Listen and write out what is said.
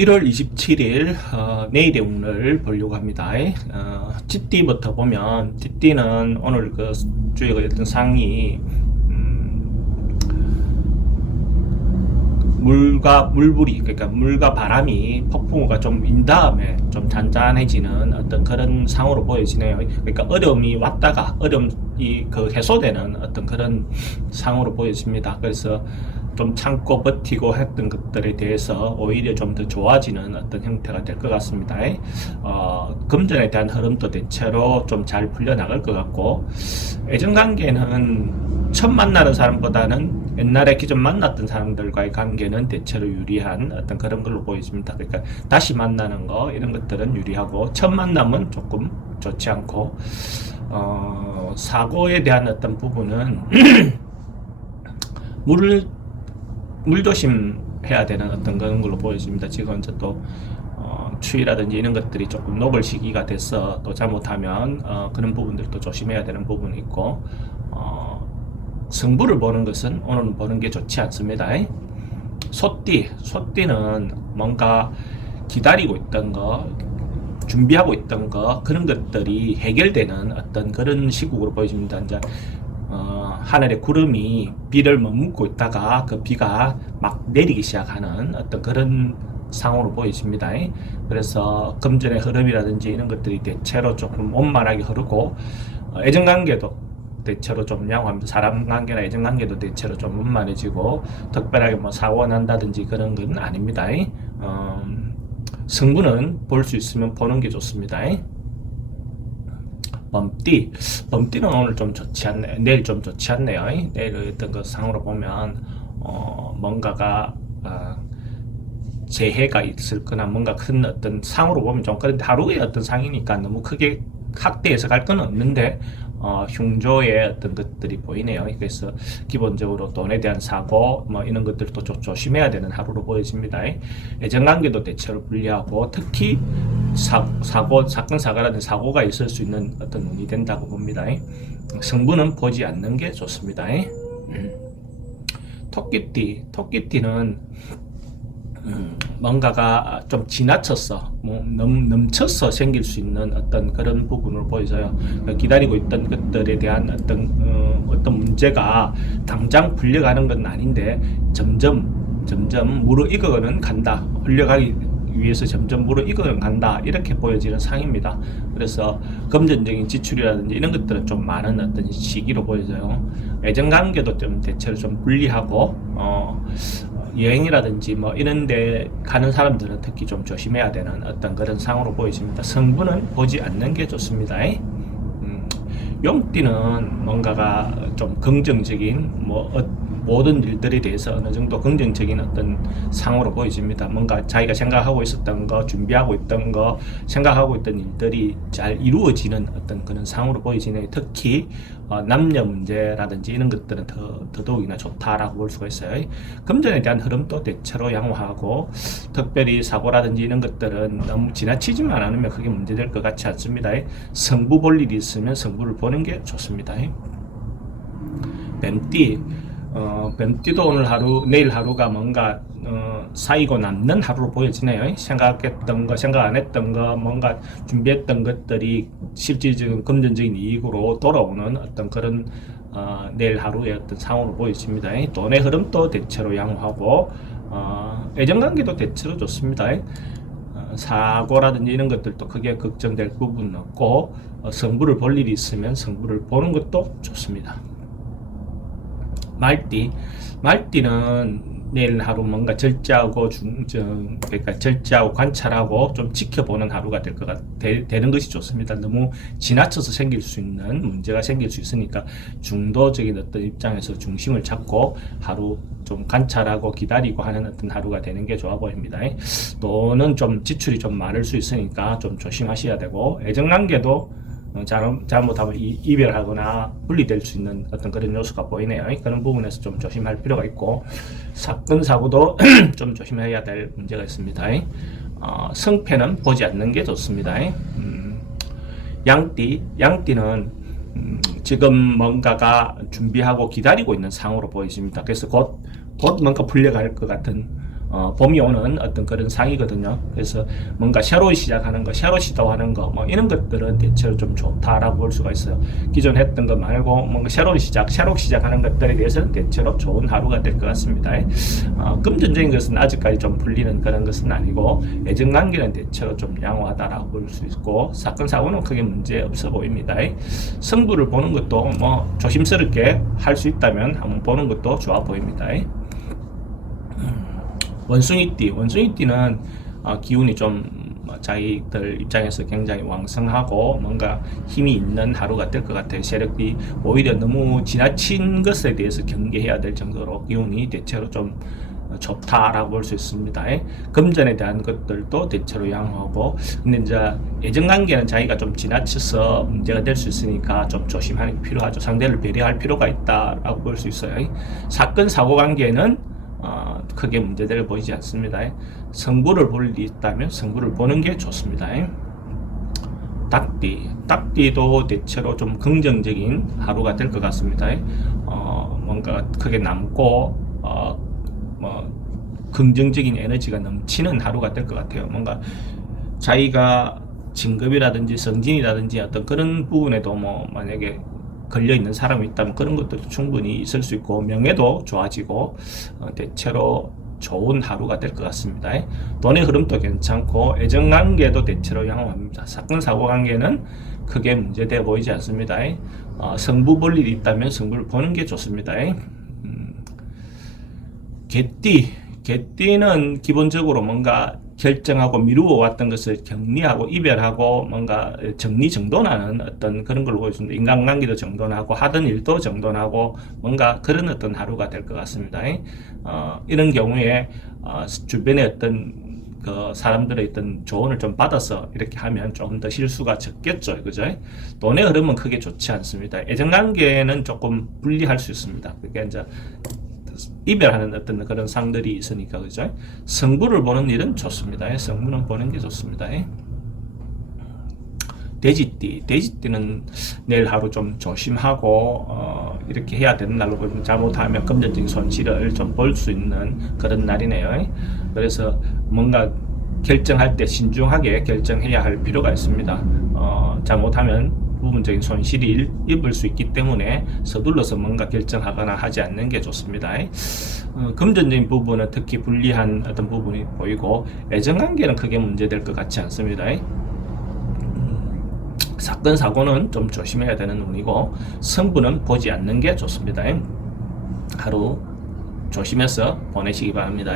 1월 27일 내일의 운을 보려고 합니다. 찌띠부터 보면 찌띠는 오늘 그 주에 어떤 상이 물불이, 그러니까 물과 바람이 폭풍우가 좀 인 다음에 좀 잔잔해지는 어떤 그런 상으로 보여지네요. 그러니까 어려움이 왔다가 어려움이 그 해소되는 어떤 그런 상으로 보여집니다. 그래서 좀 참고 버티고 했던 것들에 대해서 오히려 좀 더 좋아지는 어떤 형태가 될 것 같습니다. 금전에 대한 흐름도 대체로 좀 잘 풀려나갈 것 같고, 애정관계는 처음 만나는 사람보다는 옛날에 기존 만났던 사람들과의 관계는 대체로 유리한 어떤 그런 걸로 보여집니다. 그러니까 다시 만나는 거 이런 것들은 유리하고, 첫 만남은 조금 좋지 않고, 사고에 대한 어떤 부분은 물 조심해야 되는 어떤 그런 걸로 보여집니다. 지금 이제 또 추위라든지 이런 것들이 조금 녹을 시기가 돼서 또 잘못하면 그런 부분들도 조심해야 되는 부분이 있고, 승부를 보는 것은 오늘은 보는 게 좋지 않습니다. 소띠는 뭔가 기다리고 있던 거, 준비하고 있던 거, 그런 것들이 해결되는 어떤 그런 시국으로 보여집니다. 이제 하늘에 구름이 비를 머금고 있다가 그 비가 막 내리기 시작하는 어떤 그런 상으로 보여집니다. 그래서 금전의 흐름이라든지 이런 것들이 대체로 조금 원만하게 흐르고, 애정관계도 대체로 좀 양호합니다. 사람 관계나 애정 관계도 대체로 좀 원만해지고, 특별하게 뭐 사고가 난다든지 그런 건 아닙니다. 승부는 볼 수 있으면 보는 게 좋습니다. 범띠는 오늘 좀 좋지 않네요. 내일 좀 좋지 않네요. 내일 어떤 그 상으로 보면 뭔가가 재해가 있을 거나 뭔가 큰 어떤 상으로 보면 좀 그런데 하루의 어떤 상이니까 너무 크게 확대해서 갈 건 없는데 흉조의 어떤 것들이 보이네요. 그래서 기본적으로 돈에 대한 사고 뭐 이런 것들도 좀 조심해야 되는 하루로 보여집니다. 애정관계도 대체로 불리하고, 특히 사건 사고라든지 사고가 있을 수 있는 어떤 운이 된다고 봅니다. 승부는 보지 않는 게 좋습니다. 토끼띠는 뭔가가 좀 지나쳐서 넘쳐서 생길 수 있는 어떤 그런 부분을 보여줘요. 기다리고 있던 것들에 대한 어떤 문제가 당장 풀려가는 건 아닌데 점점 무르익어는 간다. 풀려가기 위해서 점점 무르익어는 간다. 이렇게 보여지는 상입니다. 그래서 금전적인 지출이라든지 이런 것들은 좀 많은 어떤 시기로 보여져요. 애정관계도 좀 대체로 좀 불리하고, 여행이라든지 뭐 이런 데 가는 사람들은 특히 좀 조심해야 되는 어떤 그런 상으로 보여집니다. 승부는 보지 않는 게 좋습니다. 용띠는 뭔가가 좀 긍정적인 모든 일들에 대해서 어느 정도 긍정적인 어떤 상으로 보여집니다. 뭔가 자기가 생각하고 있었던 거, 준비하고 있던 거, 생각하고 있던 일들이 잘 이루어지는 어떤 그런 상으로 보여지네요. 특히 남녀 문제라든지 이런 것들은 더더욱이나 좋다라고 볼 수가 있어요. 금전에 대한 흐름도 대체로 양호하고, 특별히 사고라든지 이런 것들은 너무 지나치지만 않으면 크게 문제될 것 같지 않습니다. 승부 볼 일이 있으면 승부를 보는 게 좋습니다. 뱀띠도 오늘 하루, 내일 하루가 뭔가 쌓이고 남는 하루로 보여지네요. 생각했던 거, 생각 안 했던 거, 뭔가 준비했던 것들이 실질적인 금전적인 이익으로 돌아오는 어떤 그런 내일 하루의 어떤 상황으로 보여집니다. 돈의 흐름도 대체로 양호하고, 애정관계도 대체로 좋습니다. 사고라든지 이런 것들도 크게 걱정될 부분은 없고, 승부를 볼 일이 있으면 승부를 보는 것도 좋습니다. 말띠는 내일 하루 뭔가 절제하고 그러니까 절제하고 관찰하고 좀 지켜보는 하루가 되는 것이 좋습니다. 너무 지나쳐서 생길 수 있는 문제가 생길 수 있으니까 중도적인 어떤 입장에서 중심을 잡고 하루 좀 관찰하고 기다리고 하는 어떤 하루가 되는 게 좋아 보입니다. 또는 좀 지출이 좀 많을 수 있으니까 좀 조심하셔야 되고, 애정관계도 잘못하면 이별하거나 분리될 수 있는 어떤 그런 요소가 보이네요. 그런 부분에서 좀 조심할 필요가 있고, 사건 사고도 좀 조심해야 될 문제가 있습니다. 승패는 보지 않는 게 좋습니다. 양띠는 지금 뭔가가 준비하고 기다리고 있는 상으로 보여집니다. 그래서 곧 뭔가 풀려갈 것 같은 봄이 오는 어떤 그런 상이거든요. 그래서 뭔가 새로 시작하는 거, 새로 시도하는 거, 뭐 이런 것들은 대체로 좀 좋다라고 볼 수가 있어요. 기존 했던 거 말고 뭔가 새로 시작하는 것들에 대해서는 대체로 좋은 하루가 될 것 같습니다. 금전적인 것은 아직까지 좀 풀리는 그런 것은 아니고 애정관계는 대체로 좀 양호하다라고 볼 수 있고 사건 사고는 크게 문제 없어 보입니다. 승부를 보는 것도 뭐 조심스럽게 할 수 있다면 한번 보는 것도 좋아 보입니다. 원숭이띠는 기운이 좀 자기들 입장에서 굉장히 왕성하고 뭔가 힘이 있는 하루가 될 것 같아요. 세력이 오히려 너무 지나친 것에 대해서 경계해야 될 정도로 기운이 대체로 좀 좋다라고 볼 수 있습니다. 금전에 대한 것들도 대체로 양호하고, 근데 이제 애정관계는 자기가 좀 지나쳐서 문제가 될 수 있으니까 좀 조심하는 게 필요하죠. 상대를 배려할 필요가 있다라고 볼 수 있어요. 사건 사고 관계는 크게 문제들을 보이지 않습니다. 승부를 볼 일이 있다면 승부를 보는 게 좋습니다. 닭띠도 대체로 좀 긍정적인 하루가 될 것 같습니다. 뭔가 크게 남고 긍정적인 에너지가 넘치는 하루가 될 것 같아요. 뭔가 자기가 진급이라든지 성진이라든지 어떤 그런 부분에도 뭐 만약에 걸려 있는 사람이 있다면 그런 것들도 충분히 있을 수 있고, 명예도 좋아지고 대체로 좋은 하루가 될 것 같습니다. 돈의 흐름도 괜찮고 애정관계도 대체로 양호합니다. 사건 사고 관계는 크게 문제돼 보이지 않습니다. 승부 볼 일이 있다면 승부를 보는 게 좋습니다. 개띠는 기본적으로 뭔가 결정하고 미루어 왔던 것을 정리하고 이별하고 뭔가 정리정돈하는 어떤 그런 걸 보여줍니다. 인간관계도 정돈하고 하던 일도 정돈하고 뭔가 그런 어떤 하루가 될 것 같습니다. 이런 경우에 주변에 어떤 그 사람들의 어떤 조언을 좀 받아서 이렇게 하면 좀 더 실수가 적겠죠. 그죠? 돈의 흐름은 크게 좋지 않습니다. 애정관계는 조금 분리할 수 있습니다. 그게 이제 이별하는 어떤 그런 상들이 있으니까, 그죠? 승부를 보는 일은 좋습니다. 승부는 보는 게 좋습니다. 돼지띠는 내일 하루 좀 조심하고 이렇게 해야 되는 날로 보면 잘못하면 금전적인 손실을 좀 볼 수 있는 그런 날이네요. 그래서 뭔가 결정할 때 신중하게 결정해야 할 필요가 있습니다. 잘못하면 부분적인 손실을 입을 수 있기 때문에 서둘러서 뭔가 결정하거나 하지 않는 게 좋습니다. 금전적인 부분은 특히 불리한 어떤 부분이 보이고, 애정관계는 크게 문제될 것 같지 않습니다. 사건 사고는 좀 조심해야 되는 운이고, 승부는 보지 않는 게 좋습니다. 하루 조심해서 보내시기 바랍니다.